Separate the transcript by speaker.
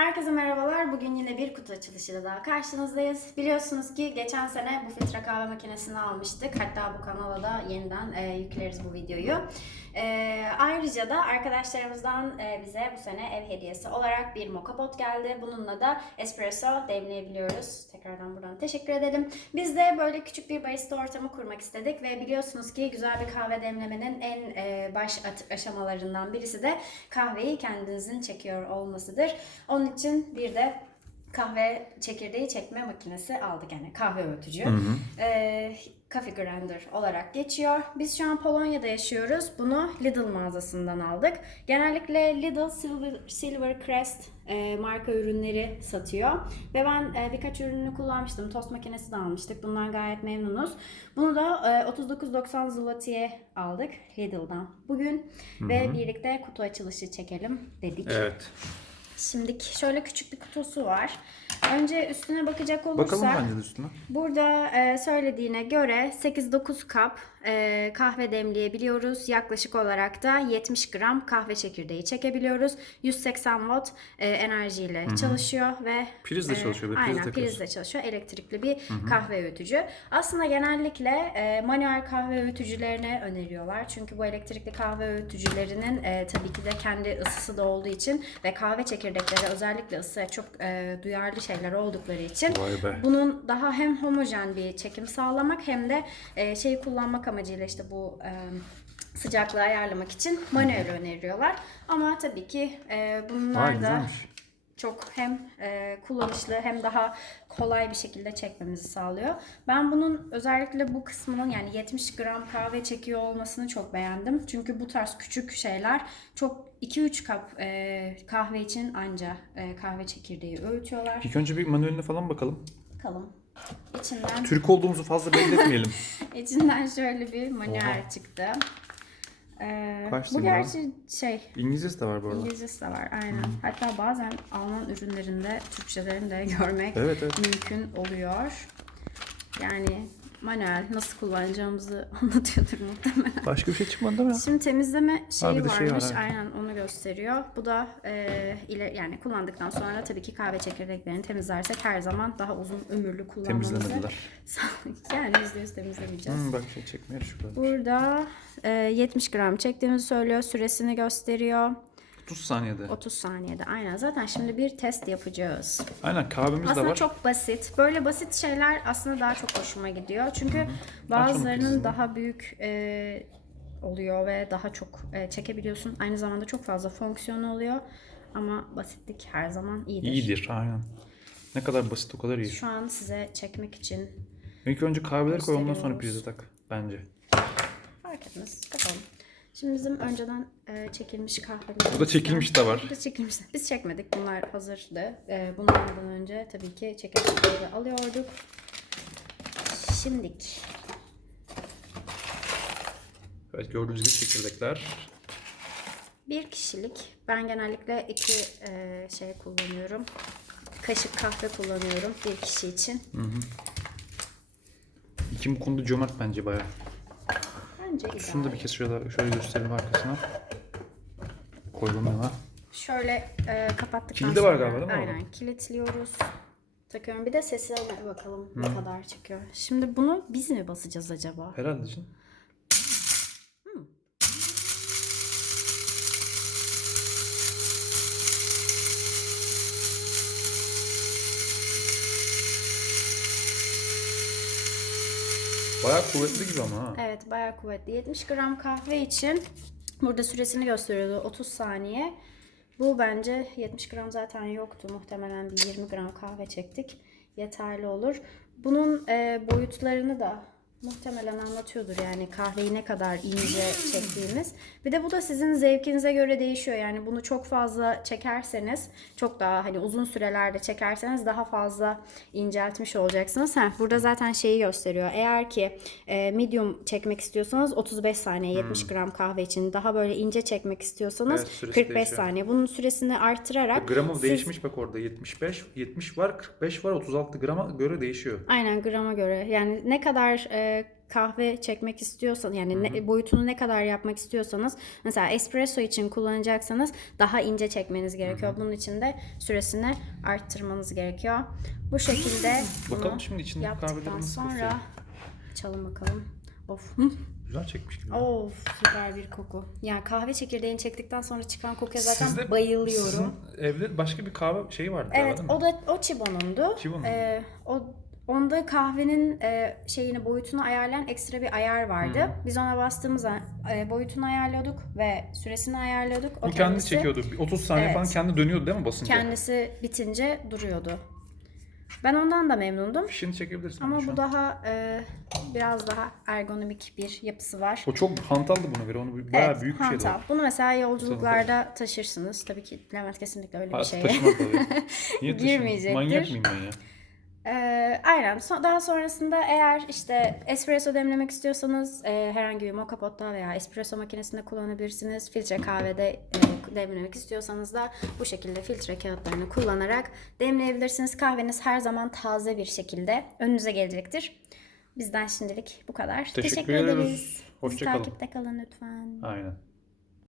Speaker 1: Herkese merhabalar. Bugün yine bir kutu açılışıyla daha karşınızdayız. Biliyorsunuz ki geçen sene bu filtre kahve makinesini almıştık. Hatta bu kanala da yeniden e, yükleriz bu videoyu. E, ayrıca da arkadaşlarımızdan e, bize bu sene ev hediyesi olarak bir moka pot geldi. Bununla da espresso demleyebiliyoruz. Tekrardan buradan teşekkür edelim. Biz de böyle küçük bir barista ortamı kurmak istedik ve biliyorsunuz ki güzel bir kahve demlemenin en e, baş aşamalarından birisi de kahveyi kendinizin çekiyor olmasıdır. Onun için bir de kahve çekirdeği çekme makinesi aldık yani kahve öğütücü. Ee, Coffee Grinder olarak geçiyor. Biz şu an Polonya'da yaşıyoruz. Bunu Lidl mağazasından aldık. Genellikle Lidl Silver, Silver Crest e, marka ürünleri satıyor. Ve ben e, birkaç ürününü kullanmıştım. Tost makinesi de almıştık. Bundan gayet memnunuz. Bunu da e, 39.90 zloty'ye aldık Lidl'dan bugün. Ve birlikte kutu açılışı çekelim dedik.
Speaker 2: Evet.
Speaker 1: Şimdi şöyle küçük bir kutusu var. Önce üstüne bakacak olursak
Speaker 2: Bakalım bence de üstüne.
Speaker 1: burada e, söylediğine göre 8-9 kap e, kahve demleyebiliyoruz. Yaklaşık olarak da 70 gram kahve çekirdeği çekebiliyoruz. 180 watt e, enerjiyle çalışıyor ve
Speaker 2: Prizle çalışıyor, bir priz
Speaker 1: aynen
Speaker 2: takıyorsun.
Speaker 1: prizle çalışıyor. Elektrikli bir kahve öğütücü. Aslında genellikle e, manuel kahve öğütücülerine öneriyorlar. Çünkü bu elektrikli kahve öğütücülerinin e, tabii ki de kendi ısısı da olduğu için ve kahve çekirdekleri özellikle ısıya çok e, duyarlı şeyler oldukları için bunun daha hem homojen bir çekim sağlamak hem de e, şeyi kullanmak amacıyla işte bu e, sıcaklığı ayarlamak için manuel öneriyorlar. Ama tabii ki e, bunlar da
Speaker 2: güzelmiş.
Speaker 1: çok hem e, kullanışlı hem daha kolay bir şekilde çekmemizi sağlıyor. Ben bunun özellikle bu kısmının yani 70 gram kahve çekiyor olmasını çok beğendim. Çünkü bu tarz küçük şeyler çok 2-3 kap e, kahve için anca e, kahve çekirdeği öğütüyorlar.
Speaker 2: İlk önce bir manueline falan bakalım.
Speaker 1: Bakalım. İçinden
Speaker 2: Türk olduğumuzu fazla belli etmeyelim.
Speaker 1: İçinden şöyle bir manuel
Speaker 2: Oha.
Speaker 1: çıktı. Ee,
Speaker 2: Kaç
Speaker 1: bu
Speaker 2: lira?
Speaker 1: gerçi şey
Speaker 2: İngilizcesi de var bu arada.
Speaker 1: İngilizcesi de var aynen. Hatta bazen Alman ürünlerinde Türkçelerini de görmek
Speaker 2: Evet evet.
Speaker 1: mümkün oluyor. Yani manuel nasıl kullanacağımızı anlatıyordur muhtemelen.
Speaker 2: Başka bir şey çıkmadı değil mi?
Speaker 1: Şimdi temizleme şeyi
Speaker 2: de
Speaker 1: varmış.
Speaker 2: şey var, evet.
Speaker 1: Aynen onu gösteriyor. Bu da e, ile yani kullandıktan sonra tabii ki kahve çekirdeklerini temizlersek her zaman daha uzun ömürlü kullanmamızı
Speaker 2: Temizlemediler.
Speaker 1: yani %100 temizlemeyeceğiz.
Speaker 2: Hmm, bak şey çekmeye şurada.
Speaker 1: Burada e, 70 gram çektiğimizi söylüyor. Süresini gösteriyor.
Speaker 2: 30 saniyede.
Speaker 1: 30 saniyede. Aynen. Zaten şimdi bir test yapacağız.
Speaker 2: Aynen kahvemiz de
Speaker 1: Aslında
Speaker 2: var.
Speaker 1: çok basit. Böyle basit şeyler aslında daha çok hoşuma gidiyor. Çünkü bazılarının daha büyük e, oluyor ve daha çok e, çekebiliyorsun. Aynı zamanda çok fazla fonksiyonu oluyor. Ama basitlik her zaman iyidir.
Speaker 2: İyidir aynen. Ne kadar basit o kadar iyi.
Speaker 1: Şu an size çekmek için
Speaker 2: İlk önce kahveleri koy ondan sonra prize tak bence.
Speaker 1: fark etmez. Bakalım. Şimdi bizim önceden e, çekilmiş kahvelerimiz.
Speaker 2: Bu da çekilmiş de var.
Speaker 1: Bu da çekilmiş. Biz çekmedik. Bunlar hazırdı. E, bunlardan önce tabii ki çekirdekleri alıyorduk. Şimdik.
Speaker 2: Evet gördüğünüz gibi çekirdekler.
Speaker 1: Bir kişilik. Ben genellikle iki e, şey kullanıyorum. Kaşık kahve kullanıyorum bir kişi için.
Speaker 2: İki bu konuda cömert bence baya.
Speaker 1: Bence.
Speaker 2: Şunu da bir kez şöyle, şöyle gösterelim arkasına. Yana.
Speaker 1: Şöyle e, kapattıktan
Speaker 2: Kilidi var galiba değil mi orada?
Speaker 1: aynen kilitliyoruz. Takıyorum. Bir de sesi almaya bakalım ne kadar çıkıyor. Şimdi bunu biz mi basacağız acaba?
Speaker 2: Herhalde için. Bayağı kuvvetli gibi ama ha.
Speaker 1: Evet bayağı kuvvetli. 70 gram kahve için burada süresini gösteriyordu 30 saniye. Bu bence 70 gram zaten yoktu. Muhtemelen bir 20 gram kahve çektik. Yeterli olur. Bunun e, boyutlarını da muhtemelen anlatıyordur yani kahveyi ne kadar ince çektiğimiz. Bir de bu da sizin zevkinize göre değişiyor. Yani bunu çok fazla çekerseniz, çok daha hani uzun sürelerde çekerseniz daha fazla inceltmiş olacaksınız. Heh, burada zaten şeyi gösteriyor. Eğer ki e, medium çekmek istiyorsanız 35 saniye 70 gram kahve için. Daha böyle ince çekmek istiyorsanız
Speaker 2: Evet, süresi
Speaker 1: 45
Speaker 2: değişiyor.
Speaker 1: saniye. Bunun süresini artırarak
Speaker 2: Gramı
Speaker 1: siz-
Speaker 2: değişmiş bak orada 75, 70 var, 45 var, 36 grama göre değişiyor.
Speaker 1: Aynen grama göre. Yani ne kadar e, e, kahve çekmek istiyorsanız yani ne- boyutunu ne kadar yapmak istiyorsanız mesela espresso için kullanacaksanız daha ince çekmeniz gerekiyor. Bunun için de süresini arttırmanız gerekiyor. Bu şekilde
Speaker 2: Bakalım şimdi içindeki
Speaker 1: yaptıktan sonra
Speaker 2: gösterelim.
Speaker 1: açalım bakalım. Of.
Speaker 2: Güzel çekmiş gibi.
Speaker 1: Of süper bir koku. Yani kahve çekirdeğini çektikten sonra çıkan kokuya zaten
Speaker 2: Sizde-
Speaker 1: bayılıyorum.
Speaker 2: Sizin evde başka bir kahve şeyi vardı galiba
Speaker 1: Evet
Speaker 2: değil mi?
Speaker 1: o da o Chibo'nundu.
Speaker 2: Chibo'nun.
Speaker 1: Ee, o onda kahvenin e, şeyini boyutunu ayarlayan ekstra bir ayar vardı. Biz ona bastığımız an e, boyutunu ayarlıyorduk ve süresini ayarlıyorduk. O
Speaker 2: Bu kendi
Speaker 1: kendisi-
Speaker 2: çekiyordu. Bir 30 saniye
Speaker 1: Evet.
Speaker 2: falan kendi dönüyordu değil mi basınca?
Speaker 1: Kendisi bitince duruyordu. Ben ondan da memnundum.
Speaker 2: Fişini çekebilirsin.
Speaker 1: Ama bu
Speaker 2: an.
Speaker 1: daha e, biraz daha ergonomik bir yapısı var.
Speaker 2: O çok hantaldı buna göre. Onu bayağı
Speaker 1: Evet,
Speaker 2: büyük bir şeydi. o.
Speaker 1: hantal. Bunu mesela yolculuklarda taşırsınız. Tabii ki Levent kesinlikle öyle bir şeye.
Speaker 2: taşımam tabii. Niye taşıyayım?
Speaker 1: Girmeyecektir.
Speaker 2: Manyak mıyım ben ya?
Speaker 1: Ee, aynen. So- daha sonrasında eğer işte espresso demlemek istiyorsanız e, herhangi bir moka potta veya espresso makinesinde kullanabilirsiniz. Filtre kahvede e, demlemek istiyorsanız da bu şekilde filtre kağıtlarını kullanarak demleyebilirsiniz. Kahveniz her zaman taze bir şekilde önünüze gelecektir. Bizden şimdilik bu kadar.
Speaker 2: Teşekkür
Speaker 1: Teşekkür
Speaker 2: ederiz.
Speaker 1: ederiz. Bizi
Speaker 2: Hoşça kalın.
Speaker 1: takipte kalın lütfen.
Speaker 2: Aynen.